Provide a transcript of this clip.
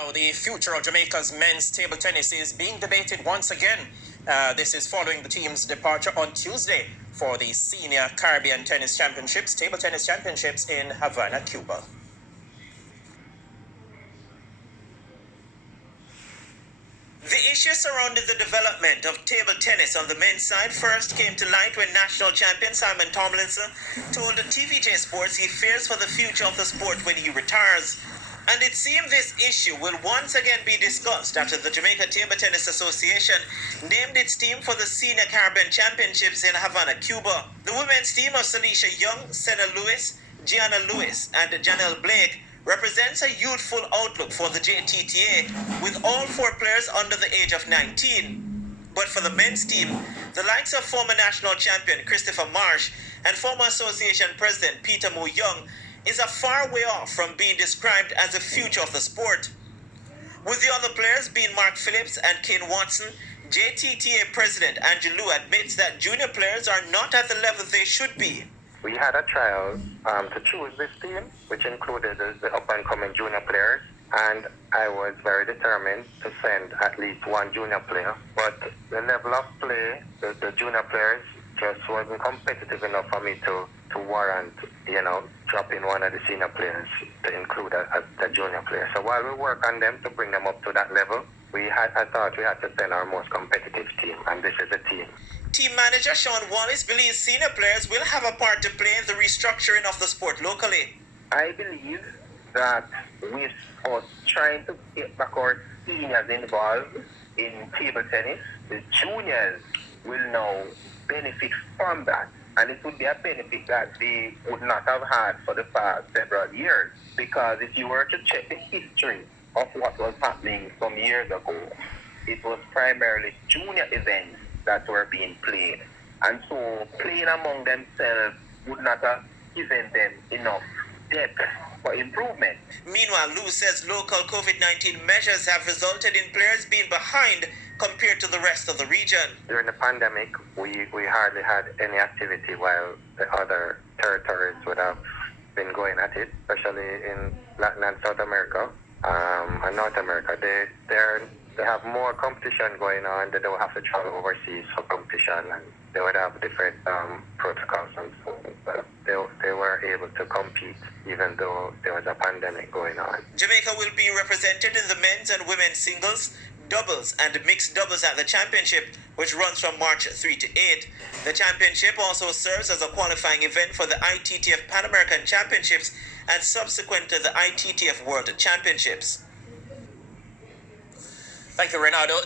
Now, the future of Jamaica's men's table tennis is being debated once again. This is following the team's departure on Tuesday for the Senior Caribbean Tennis Championships, Table Tennis Championships in Havana, Cuba. The issue surrounding the development of table tennis on the men's side first came to light when national champion Simon Tomlinson told TVJ Sports he fears for the future of the sport when he retires. And it seemed this issue will once again be discussed after the Jamaica Table Tennis Association named its team for the Senior Caribbean Championships in Havana, Cuba. The women's team of Salisha Young, Senna Lewis, Gianna Lewis, and Janelle Blake represents a youthful outlook for the JTTA, with all 4 players under the age of 19. But for the men's team, the likes of former national champion Christopher Marsh and former association president Peter Moo Young is a far way off from being described as the future of the sport. With the other players being Mark Phillips and Kane Watson, JTTA president Andrew Liu admits that junior players are not at the level they should be. We had a trial to choose this team, which included the up-and-coming junior players, and I was very determined to send at least one junior player. But the level of play, the junior players, just wasn't competitive enough for me to warrant, dropping one of the senior players to include a junior player. So while we work on them to bring them up to that level, I thought we had to send our most competitive team, and this is the team. Team manager Sean Wallace believes senior players will have a part to play in the restructuring of the sport locally. I believe that with us trying to get back our seniors involved in table tennis, the juniors will now benefit from that. And it would be a benefit that they would not have had for the past several years. Because if you were to check the history of what was happening some years ago, it was primarily junior events that were being played. And so playing among themselves would not have given them enough depth for improvement. Meanwhile, Lou says local COVID-19 measures have resulted in players being behind compared to the rest of the region. During the pandemic, we hardly had any activity while the other territories would have been going at it, especially in Latin and South America and North America. They have more competition going on. They don't have to travel overseas for competition, and they would have different protocols and so on. But they were able to compete even though there was a pandemic going on. Jamaica will be represented in the men's and women's singles, doubles and mixed doubles at the championship, which runs from March 3 to 8. The championship also serves as a qualifying event for the ITTF Pan American Championships and subsequent to the ITTF World Championships. Thank you, Renato.